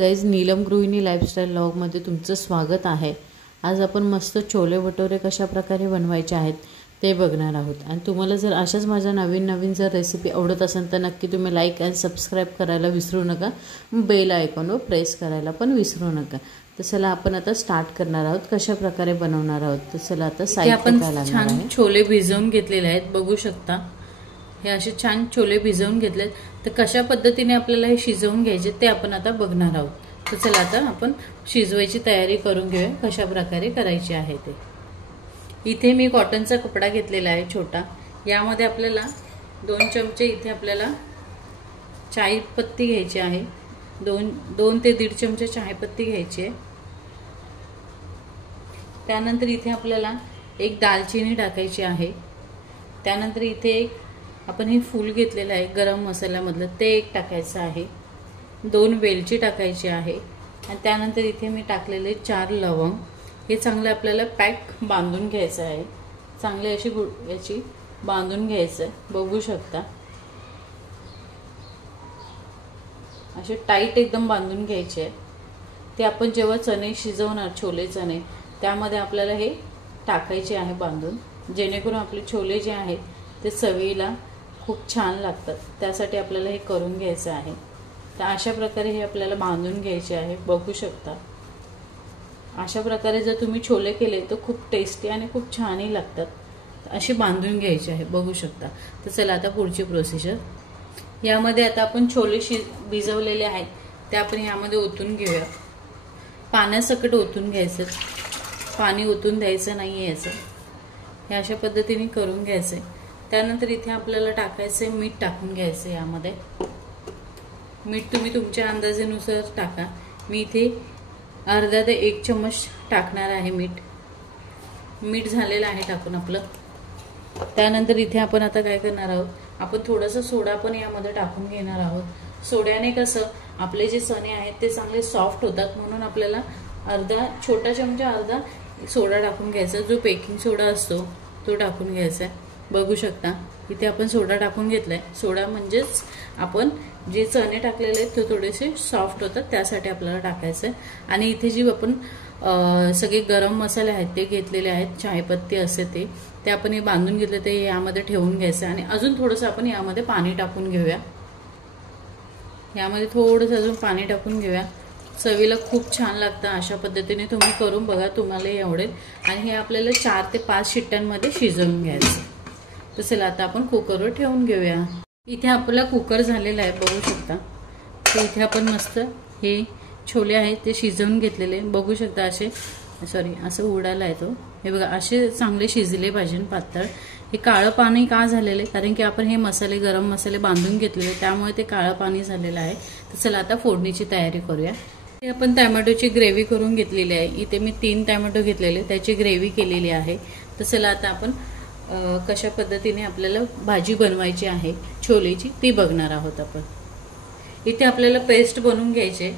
Guys, Neelam गृहिणी lifestyle व्लॉगमध्ये तुमचं स्वागत आहे। आज आपण मस्त छोले भटोरे कशा प्रकारे बनवायचे आहेत ते बघणार आहोत। आणि तुम्हाला जर अशाच माझ्या नवीन जर रेसिपी आवडत असेल तर नक्की तुम्ही लाईक आणि सबस्क्राइब करायला विसरू नका, बेल आयकॉनवर प्रेस करायला पण विसरू नका। तर चला आपण आता स्टार्ट करणार आहोत, कशा प्रकारे बनवणार आहोत। तर चला आता साहित्य काय लागणार आहे। छोले भिजवून घेतलेले आहेत, बघू शकता। हे असे छान छोले भिजवून घेतलेत। तर कशा पद्धतीने आपल्याला हे शिजवून घ्यायचे ते आपण आता बघणार आहोत। तर चला आता आपण शिजवायची तयारी करून घेऊया, कशा प्रकारे करायची आहे ते। इथे मी कॉटनचा कपडा घेतलेला आहे छोटा। यामध्ये आपल्याला 2 चमचे इथे आपल्याला चाय पत्ती घ्यायची आहे। 2 ते 1.5 चमचे चाय पत्ती घ्यायची आहे। त्यानंतर इथे आपल्याला एक दालचिनी टाकायची आहे। त्यानंतर इथे आपण हे फूल घेतलेलं आहे गरम मसाल्यामधलं, ते एक टाकायचं आहे। 2 वेलची टाकायची आहे। आणि त्यानंतर इथे मी टाकलेले 4 लवंग। हे चांगले आपल्याला पॅक बांधून घ्यायचं आहे, चांगले अशी याची बांधून घ्यायचं आहे, बघू शकता। असे टाईट एकदम बांधून घ्यायचे आहे। ते आपण जेव्हा चणे शिजवणार, छोले चणे, त्यामध्ये आपल्याला हे टाकायचे आहे बांधून, जेणेकरून आपले छोले जे आहेत ते चवीला खूप छान लागतात। त्यासाठी आपल्याला हे करून घ्यायचं आहे। तर अशा प्रकारे हे आपल्याला बांधून घ्यायचे आहे, बघू शकता। अशा प्रकारे जर तुम्ही छोले केले तर खूप टेस्टी आणि खूप छानही लागतात। अशी बांधून घ्यायचे आहे, बघू शकता। तर चला आता पुढची प्रोसिजर। यामध्ये आता आपण छोले भिजवलेले आहेत ते आपण यामध्ये ओतून घेऊया। पाण्यासकट ओतून घ्यायचं, पाणी ओतून द्यायचं नाही याचं। हे अशा पद्धतीने करून घ्यायचं। त्यानंतर इथे आपल्याला टाकायचे मीठ टाकून घ्यायचं। यामध्ये मीठ तुम्ही तुमच्या अंदाजानुसार टाका। मी इथे अर्धा ते 1 चम्मच टाकणार आहे मीठ झालेलं आहे टाकून आपलं। त्यानंतर इथे आपण आता काय करणार आहोत, आपण थोडासा सोडा पण यामध्ये टाकून घेणार आहोत। सोड्याने कसं आपले जे चणे आहेत ते चांगले सॉफ्ट होतात, म्हणून आपल्याला छोटा चमचा अर्धा सोडा टाकून घ्यायचा। जो बेकिंग सोडा असतो तो टाकून घ्यायचा आहे, बघू शकता। इथे आपण सोडा टाकून घेतलाय। सोडा म्हणजेच आपण जे चणे टाकलेले आहेत ते थोडेसे सॉफ्ट होतात, त्यासाठी आपल्याला टाकायचं आहे। आणि इथे जी आपण सगळे गरम मसाले आहेत ते घेतलेले आहेत, चायपत्ती असे ते आपण हे बांधून घेतले, ते यामध्ये ठेवून घ्यायचं। आणि अजून थोडंसं आपण यामध्ये पाणी टाकून घेऊया। यामध्ये थोडंसं अजून पाणी टाकून घेऊया, चवीला खूप छान लागतं। अशा पद्धतीने तुम्ही करून बघा, तुम्हाला आवडेल। आणि हे आपल्याला 4 ते 5 शिट्ट्यांमध्ये शिजवून घ्यायचं। तर चला आता आपण कुकरवर ठेवून घेऊया। इथे आपला कुकर झालेला आहे, बघू शकता। तर इथे आपण मस्त हे छोले आहेत ते शिजवून घेतलेले, बघू शकता। असं उडाला आहे तो, हे बघा, असे चांगले शिजले पाहिजे पातळ। हे काळं पाणी का झालेलं आहे, कारण की आपण हे गरम मसाले बांधून घेतलेले, त्यामुळे ते काळं पाणी झालेलं आहे। तर चला आता फोडणीची तयारी करूया। आपण टॅमॅटोची ग्रेव्ही करून घेतलेली आहे। इथे मी 3 टॅमॅटो घेतलेले, त्याची ग्रेव्ही केलेली आहे। तर चला आता आपण कशा पद्धतीने आपल्याला भाजी बनवायची आहे छोलेची ती बघणार आहोत आपण। इथे आपल्याला पेस्ट बनवून घ्यायचे।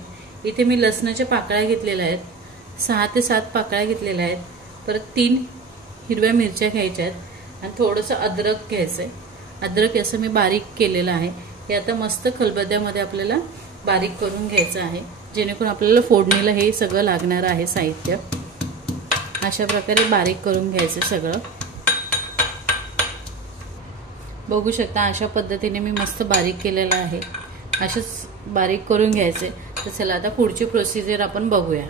इथे मी लसणाच्या पाकळ्या घेतलेल्या आहेत, 6 ते 7 पाकळ्या घेतलेल्या आहेत। परत 3 हिरव्या मिरच्या घ्यायच्या आहेत आणि थोडंसं अद्रक घ्यायचंय। अद्रक असं मी बारीक केलेलं आहे। हे आता मस्त खलबत्त्यामध्ये आपल्याला बारीक करून घ्यायचं आहे, जेणेकरून आपल्याला फोडणीला हे सगळं लागणार आहे साहित्य। अशा प्रकारे बारीक करून घ्यायचं सगळं, बघू शकता। अशा पद्धतीने मी मस्त बारीक केलेलं आहे, असंच बारीक करून घ्यायचे। तर चला आता पुढची प्रोसिजर आपण बघूया।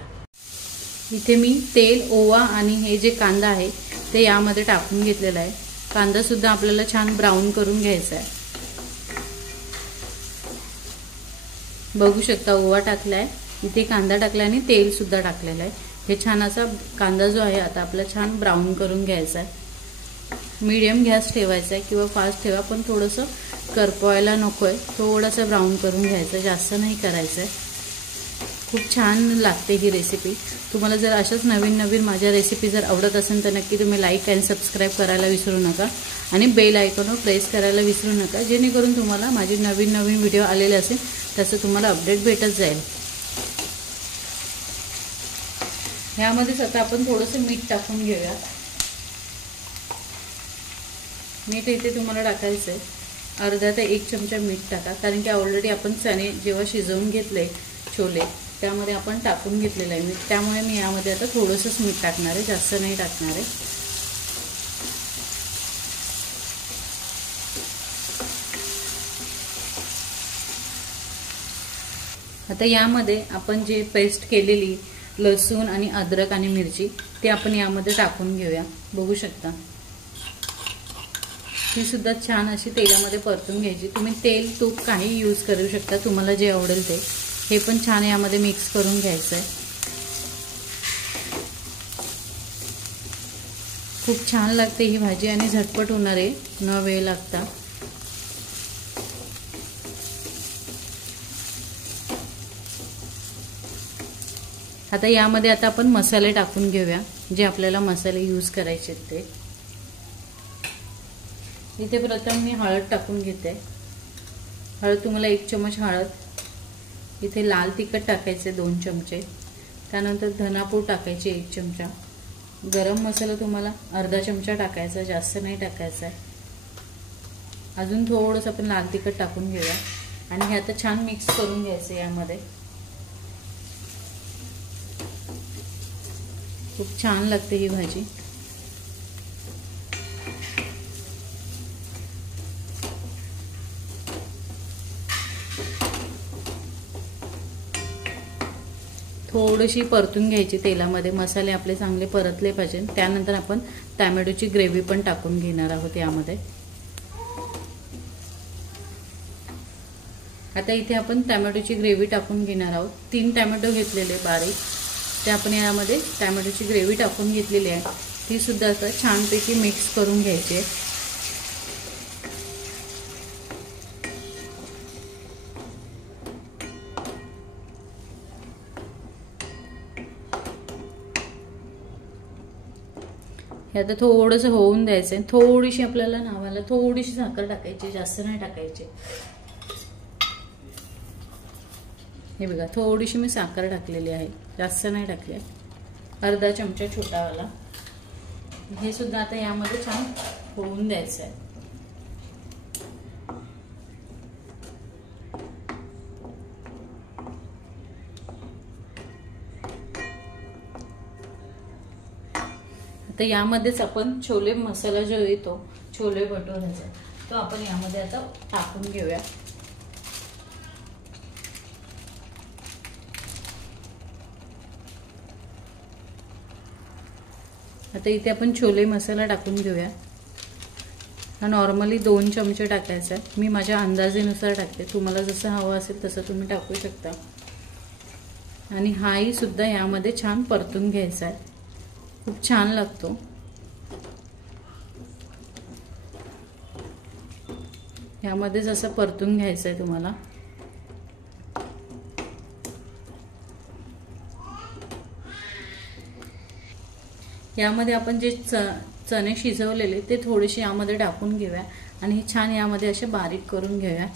इथे मी तेल, ओवा आणि हे जे कांदा आहे ते यामध्ये टाकून घेतलेला आहे। कांदा सुद्धा आपल्याला छान ब्राऊन करून घ्यायचा आहे, बघू शकता। ओवा टाकलाय, इथे कांदा टाकलाय आणि तेल सुद्धा टाकलेलं आहे। हे छान असा कांदा जो आहे आता आपला छान ब्राऊन करून घ्यायचा आहे। मीडियम गॅस ठेवायचा आहे किंवा फास्ट ठेवा, पण थोडंसं करपवायला नकोय, थोडासा ब्राऊन करून घ्यायचा, जास्त नाही करायचंय। खूप छान लागते ही रेसिपी। तुम्हाला जर अशाच नवीन माझ्या रेसिपी जर आवडत असेल तर नक्की तुम्ही लाईक आणि सबस्क्राईब करायला विसरू नका आणि बेल आयकॉनवर प्रेस करायला विसरू नका, जेणेकरून तुम्हाला माझे नवीन व्हिडिओ आलेले असेल त्याचं तुम्हाला अपडेट भेटत जाईल। ह्यामध्येच आता आपण थोडंसं मीठ टाकून घेऊया। मीठ इथे तुम्हाला टाकायचं आहे, अर्धा ते 1 चमचा मीठ टाका, कारण की ऑलरेडी आपण चणे जेव्हा शिजवून घेतले छोले त्यामध्ये आपण टाकून घेतलेलं आहे मीठ, त्यामुळे मी यामध्ये आता थोडंसंच मीठ टाकणार आहे, जास्त नाही टाकणार आहे. आता यामध्ये आपण जे पेस्ट केलेली लसूण आणि अद्रक आणि मिरची ते आपण यामध्ये टाकून घेऊया. बघू शकता ती सुद्धा छान अशी तेलामध्ये परतून घ्यायची. तुम्ही तेल तूप काही यूज करू शकता, तुम्हाला जे आवडेल ते. हे पण छान यामध्ये मिक्स करून घ्यायचं आहे. खूप छान लागते ही भाजी आणि झटपट होणार आहे, न वेळ लागता. आता यामध्ये आता आपण मसाले टाकून घेऊया, जे आपल्याला मसाले यूज करायचे ते. इथे प्रथम मी हळद टाकून घेते. हळद तुम्हाला 1 चमच हळद. इथे लाल तिखट टाकायचे 2 चमचे. त्यानंतर धनापूड टाकायचे 1 चमचा. गरम मसाला तुम्हाला अर्धा चमचा टाकायचा, जास्त नाही टाकायचा आहे. अजून थोडंसं आपण लाल तिखट टाकून घेऊया आणि हे आता छान मिक्स करून घ्यायचं यामध्ये. खूप छान लागते ही भाजी. थोडीशी परतून घ्यायची तेलामध्ये, मसाले आपले चांगले परतले पाहिजे. त्यानंतर आपण टोमॅटोची ग्रेव्ही पण टाकून घेणार आहोत यामध्ये. आता इथे आपण टोमॅटोची ग्रेव्ही टाकून घेणार आहोत. 3 टोमॅटो घेतलेले बारीक, ते आपण यामध्ये टोमॅटोची ग्रेव्ही टाकून घेतलेली आहे. ती सुद्धा आता छानपैकी मिक्स करून घ्यायची आहे. हे आता थोडंसं होऊन द्यायचं आहे. थोडीशी आपल्याला नावाला थोडीशी साखर टाकायची, जास्त नाही टाकायची. हे बघा थोडीशी मी साखर टाकलेली आहे, जास्त नाही टाकली, अर्धा चमचा छोटावाला. हे सुद्धा आता यामध्ये छान होऊन द्यायचं आहे. आता यामध्येच आपण छोले मसाला जो येतो छोले भटुरेचा, तो आपण यामध्ये आता टाकून घेऊया. आता इथे आपण छोले मसाला टाकून घेऊया. हा नॉर्मली 2 चमचे टाकायचा आहे. मी माझ्या अंदाजेनुसार टाकते, तुम्हाला जसं हवं असेल तसं तुम्ही टाकू शकता. आणि हाही सुद्धा यामध्ये छान परतून घ्यायचा आहे. खूप छान लागतो. यामध्ये जसं परतून घ्यायचं आहे तुम्हाला. यामध्ये आपण जे चणे शिजवलेले ते थोडेसे यामध्ये टाकून घेऊया आणि हे छान यामध्ये असे बारीक करून घेऊया,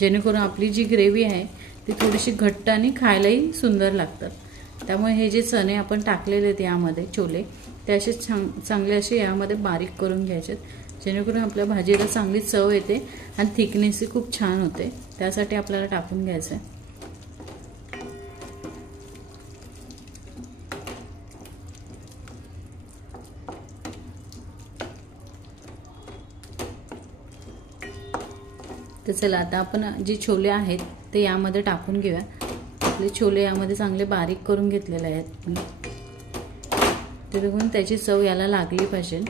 जेणेकरून आपली जी ग्रेव्ही आहे ती थोडीशी घट्ट आणि खायलाही सुंदर लागतात. त्यामुळे हे जे चणे आपण टाकलेले आहेत यामध्ये छोले, ते असे चांगले असे यामध्ये बारीक करून घ्यायचे, जेणेकरून आपल्या भाजीला चांगली चव येते आणि थिकनेस खूप छान होते. त्यासाठी आपल्याला टाकून घ्यायचं आहे. तर चला आता आपण जे छोले आहेत ते यामध्ये टाकून घेऊया. आपले छोले यामध्ये चांगले बारीक करून घेतलेले आहेत. ते बघून त्याची चव याला लागली पाहिजे.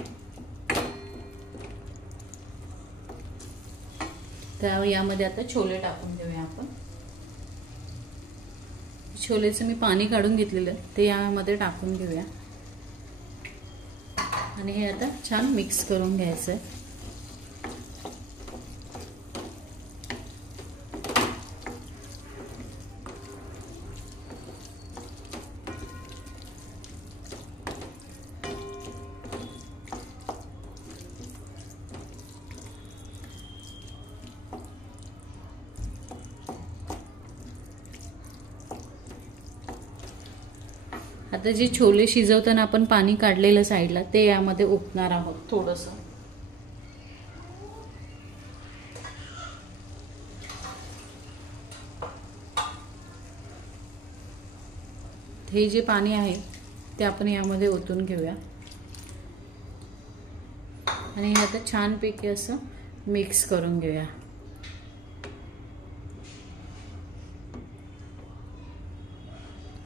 तर यामध्ये आता छोले टाकून घेऊया आपण. छोलेचं मी पाणी काढून घेतलेलं ते यामध्ये टाकून घेऊया आणि हे आता छान मिक्स करून घ्यायचं आहे. आता जे छोले शिजवताना आपण पाणी काढलेलं साईडला ते यामध्ये ओतणार आहोत थोडंसं. हे जे पाणी आहे ते आपण यामध्ये ओतून घेऊया आणि हे आता छानपैकी असं मिक्स करून घेऊया।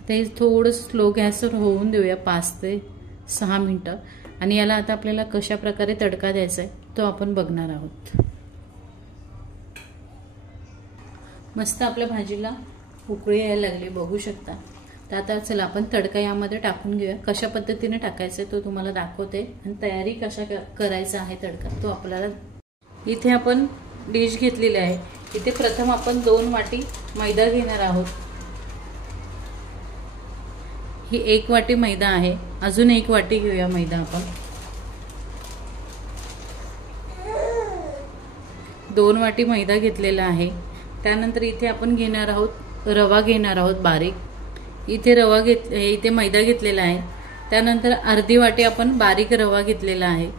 ते थोडं स्लो गॅसवर होऊन देऊया 5 ते 6 मिनिटं आणि याला आता आपल्याला कशा प्रकारे तडका द्यायचा आहे तो आपण बघणार आहोत। मस्त आपल्या भाजीला उकळी यायला लागली, बघू शकता। तर आता चला आपण तडका यामध्ये टाकून घेऊया। कशा पद्धतीने टाकायचं तो तुम्हाला दाखवते आणि तयारी कशा करायचा आहे तडका तो आपल्याला। इथे आपण डिश घेतलेली आहे। इथे प्रथम आपण 2 वाटी मैदा घेणार आहोत। ही 1 वाटी मैदा आहे, अजून 1 वाटी घेऊया मैदा आपण। 2 वाटी मैदा घेतलेला आहे। त्यानंतर इथे आपण घेणार आहोत रवा घेणार आहोत बारीक। इथे इथे मैदा घेतलेला आहे। त्यानंतर अर्धी वाटी आपण बारीक रवा घेतलेला आहे,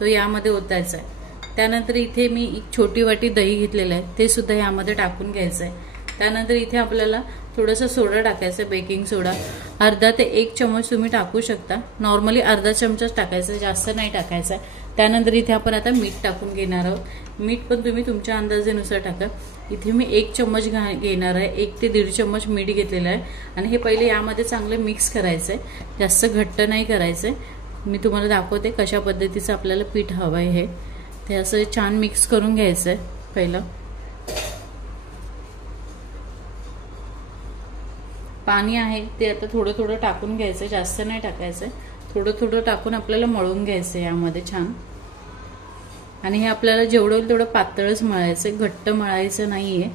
तो यामध्ये ओतायचा आहे। त्यानंतर इथे मी एक छोटी वाटी दही घेतलेलं आहे, ते सुद्धा यामध्ये टाकून घ्यायचं आहे। त्यानंतर इथे आपल्याला थोडासा सोडा टाकायचा, बेकिंग सोडा अर्धा ते 1 चम्मच तुम्ही टाकू शकता। नॉर्मली अर्धा चमचाच टाकायचा, जास्त नाही टाकायचा। त्यानंतर इथे आपण आता मीठ टाकून घेणार आहोत। मीठ पण तुम्ही तुमच्या अंदाजानुसार टाका। इथे मी 1 चम्मच घेणार आहे, 1 ते 1.5 चम्मच मीठ घेतलेलं आहे आणि हे पहिले यामध्ये चांगलं मिक्स करायचंय, जास्त घट्ट नाही करायचंय। मी तुम्हाला दाखवते कशा पद्धतीचं आपल्याला पीठ हवं आहे हे। ते असं छान मिक्स करून घ्यायचंय पहिलं। पाणी आहे ते आता थोडं थोडं टाकून घ्यायचं, जास्त नाही टाकायचं, थोडं थोडं टाकून आपल्याला मळून घ्यायचं यामध्ये छान। आणि हे आपल्याला जेवढं होईल तेवढं पातळच मळायचं, घट्ट मळायचं नाहीये।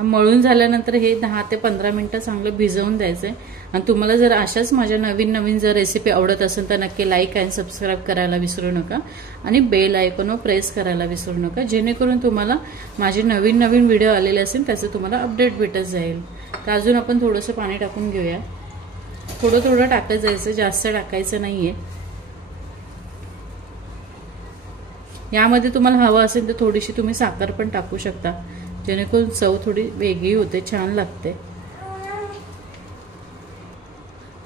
मळून झाल्यानंतर हे 10 ते 15 मिनिटं चांगलं भिजवून द्यायचंय। आणि तुम्हाला जर अशाच माझ्या नवीन जर रेसिपी आवडत असेल तर नक्की लाईक आणि सबस्क्राईब करायला विसरू नका आणि बेल आयकॉनवर प्रेस करायला विसरू नका, जेणेकरून तुम्हाला माझे नवीन व्हिडिओ आलेले असेल त्याचं तुम्हाला अपडेट भेटत जाईल। तर अजून आपण थोडंसं पाणी टाकून घेऊया, थोडं थोडं टाकत जायचं, जास्त टाकायचं नाहीये। यामध्ये तुम्हाला हवं असेल तर थोडीशी तुम्ही साखर पण टाकू शकता, जेणेकरून चव थोडी वेगळी होते, छान लागते।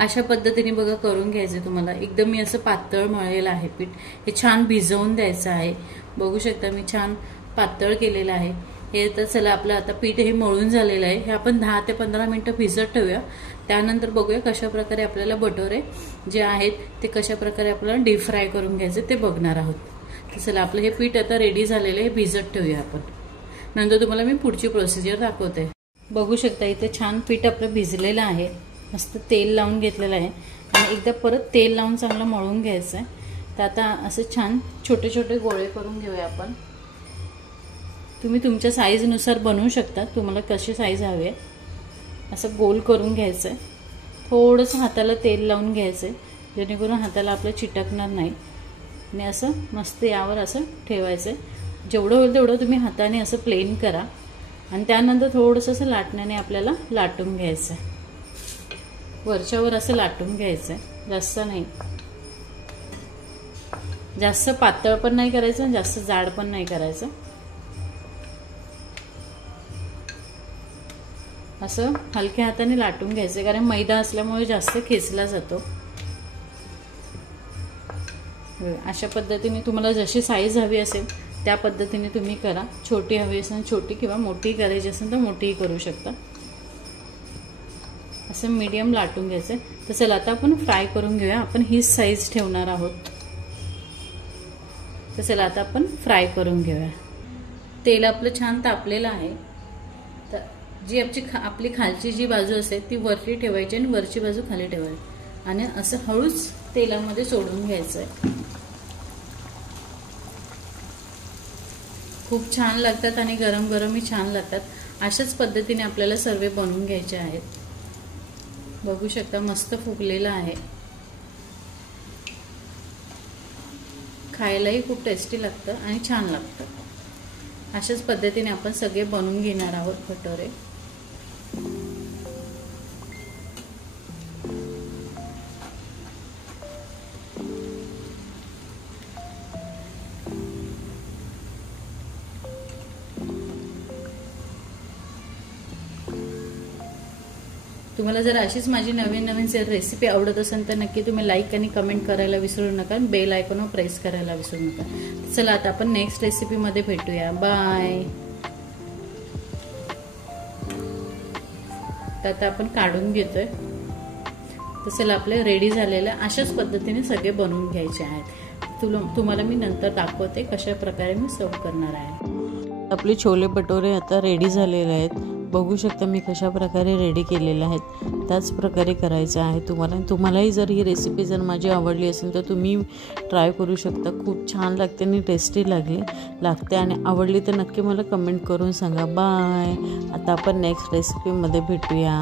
अशा पद्धतीने बघा करून घ्यायचे तुम्हाला। एकदम मी असं पातळ मळलेलं आहे पीठ, हे छान भिजवून द्यायचं आहे। बघू शकता मी छान पातळ केलेलं आहे हे। तर चला आपलं आता पीठ हे मळून झालेलं आहे, हे आपण 10 ते 15 मिनिटं भिजत ठेवूया। त्यानंतर बघूया कशा प्रकारे आपल्याला भटोरे जे आहेत ते कशा प्रकारे आपल्याला डीप फ्राय करून घ्यायचे ते बघणार आहोत। तर चला आपलं हे पीठ आता रेडी झालेलं आहे, भिजत ठेवूया आपण। नंतर तुम्हाला मी पुढची प्रोसिजर दाखवते। बघू शकता इथे छान पीठ आपलं भिजलेलं आहे, मस्त तेल लावून घेतलेलं आहे आणि एकदा परत तेल लावून चांगलं मळून घ्यायचं आहे। तर आता असं छान छोटे छोटे गोळे करून घेऊया आपण। तुम्ही तुमच्या साईजनुसार बनवू शकता, तुम्हाला कशी साईज हवी आहे असं गोल करून घ्यायचं आहे। थोडंसं हाताला तेल लावून घ्यायचं, जेणेकरून हाताला आपलं चिटकणार नाही आणि असं मस्त यावर असं ठेवायचं। जेवढं होईल तेवढं तुम्ही हाताने असं प्लेन करा आणि त्यानंतर थोडंसं असं लाटण्याने आपल्याला लाटून घ्यायचं आहे, वरच्यावर असं लाटून घ्यायचं आहे, जास्त नाही, जास्त पातळ पण नाही करायचं, जास्त जाड पण नाही करायचं। असं हलक्या हाताने लाटून घ्यायचं, कारण मैदा असल्यामुळे जास्त खेचला जातो। अशा पद्धतीने तुम्हाला जशी साईज हवी असेल त्या पद्धतीने तुम्ही करा। छोटी हवी असेल छोटी किंवा मोठी करायची असेल तर मोठीही करू शकता। असं मीडियम लाटून घ्यायचं। तर चला आता आपण फ्राय करून घेऊया, आपण ही साईज ठेवणार आहोत। तर चला आता आपण फ्राय करून घेऊया। तेल आपलं छान तापलेलं आहे, तर जी आपली खालची जी बाजू असेल ती वरती ठेवायची आणि वरची बाजू खाली ठेवायची आणि असं हळूच तेलामध्ये सोडून घ्यायचं आहे। खूप छान लागतात आणि गरम गरमही छान लागतात। अशाच पद्धतीने आपल्याला सर्व बनवून घ्यायचे आहेत। बघू शकता मस्त फुगलेला आहे, खायलाही खूप टेस्टी लागतं आणि छान लागतं। अशाच पद्धतीने आपण सगळे बनवून घेणार आहोत भटोरे। तुम्हाला जर अशीच माझी नवीन नवीन जर रेसिपी आवडत असेल तर नक्की तुम्ही लाईक आणि कमेंट करायला विसरू नका, बेल आयकॉनवर प्रेस करायला विसरू नका. चला आता आपण नेक्स्ट रेसिपीमध्ये भेटूया. बाय. तर आता आपण काढून घेतोय. तर चला आपले रेडी झालेले अशाच पद्धतीने सगळे बनवून घ्यायचे आहेत. तुम्हाला मी नंतर दाखवते कशा प्रकारे मी सर्व करणार आहे. आपले छोले भटोरे आता रेडी झालेले आहेत. बघू शकता मी कशा प्रकारे रेडी केलेले आहेत. त्याच प्रकारे करायचं आहे तुम्हालाही जर ही रेसिपी जर माझी आवडली असेल तर तुम्ही ट्राय करू शकता. खूप छान लागते आणि टेस्टी लागते आणि आवडली तर नक्की मला कमेंट करून सांगा. बाय. आता आपण नेक्स्ट रेसिपीमध्ये भेटूया.